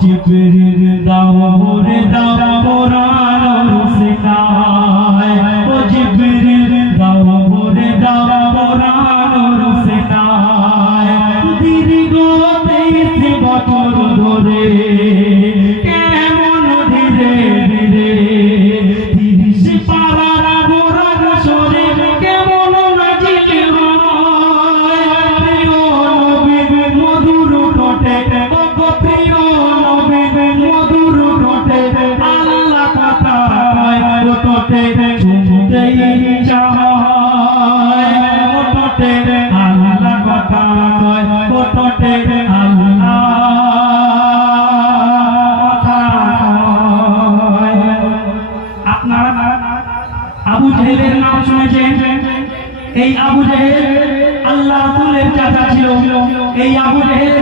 জিবরিল দাও মোরে দাও কোরআন সিনায় ও জিবরিল দাও মোরে দাও কোরআন সিনায় দীর্ঘ 23 বছর ধরে কেমন ধীরে ধীরে 30 পারার কোরআন শরীফ কেমন নাজিল হয় প্রিয় নবীর মধুর ঠোঁটে প্রিয় নবীর মধুর ঠোঁটে আল্লাহ কথা কয় ও ঠোঁটে শুনতেই চায় ও ঠোঁটে আল্লাহ কথা কয় ও ঠোঁটে আল্লাহ কথা কয়। আপনারা আবু জেহেলের নাম শুনেছেন? এই আবু জেহেল আল্লাহ রাসূলের চাচা ছিল। এই আবু জেহেল